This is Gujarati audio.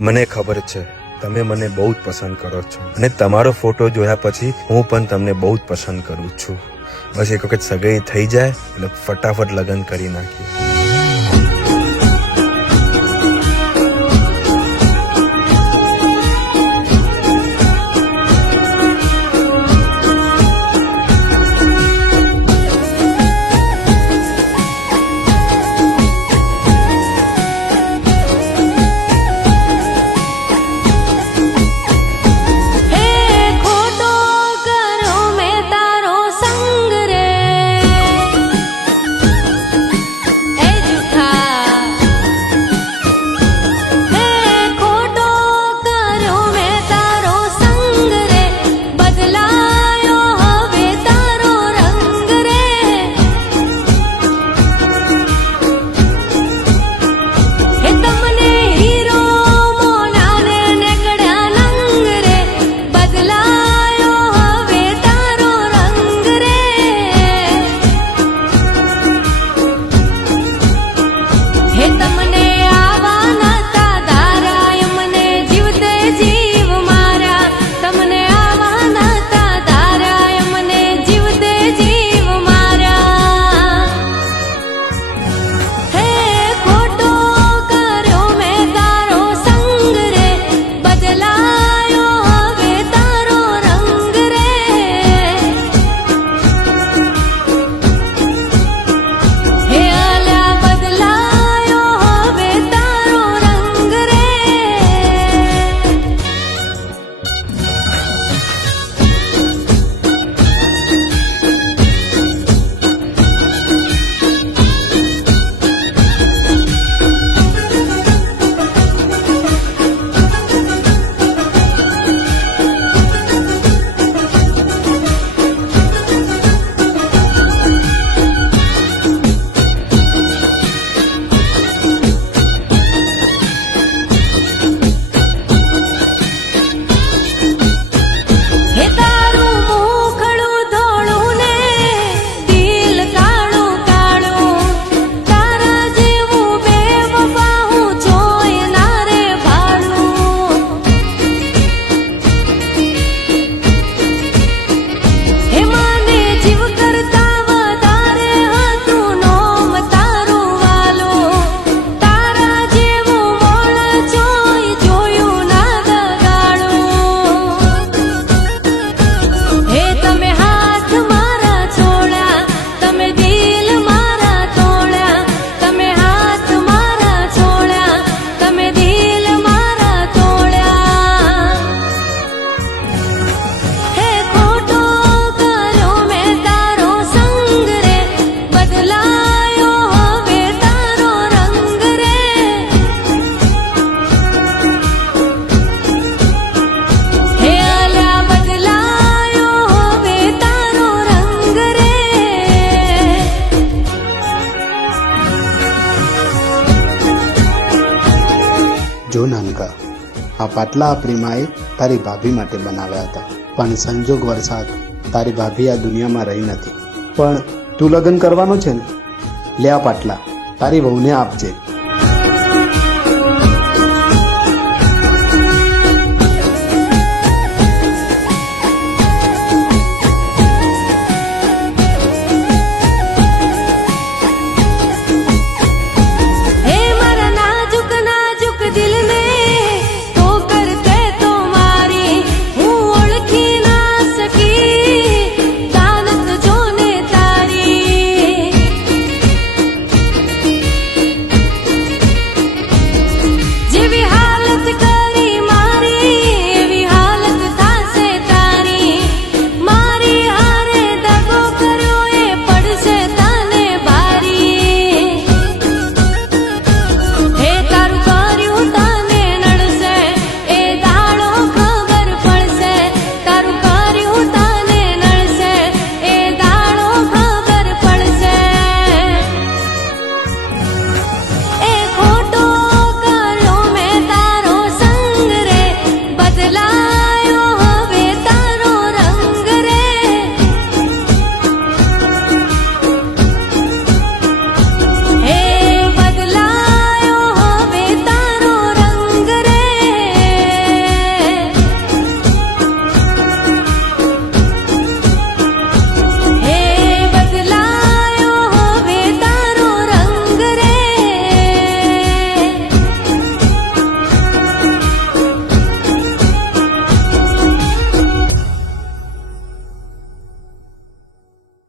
મને ખબર છે તમે મને બહુ જ પસંદ કરો છો અને તમારો ફોટો જોયા પછી હું પણ તમને બહુ જ પસંદ કરું છું. બસ એક વખત સગાઈ થઈ જાય એટલે ફટાફટ લગ્ન કરી નાખીએ. જો નાનકા, આ પાટલા આપણી માએ તારી ભાભી માટે બનાવ્યા હતા, પણ સંજોગ વરસાદ તારી ભાભી આ દુનિયામાં રહી નથી. પણ તું લગ્ન કરવાનો છે ને? લે આ પાટલા તારી વહુને આપજે.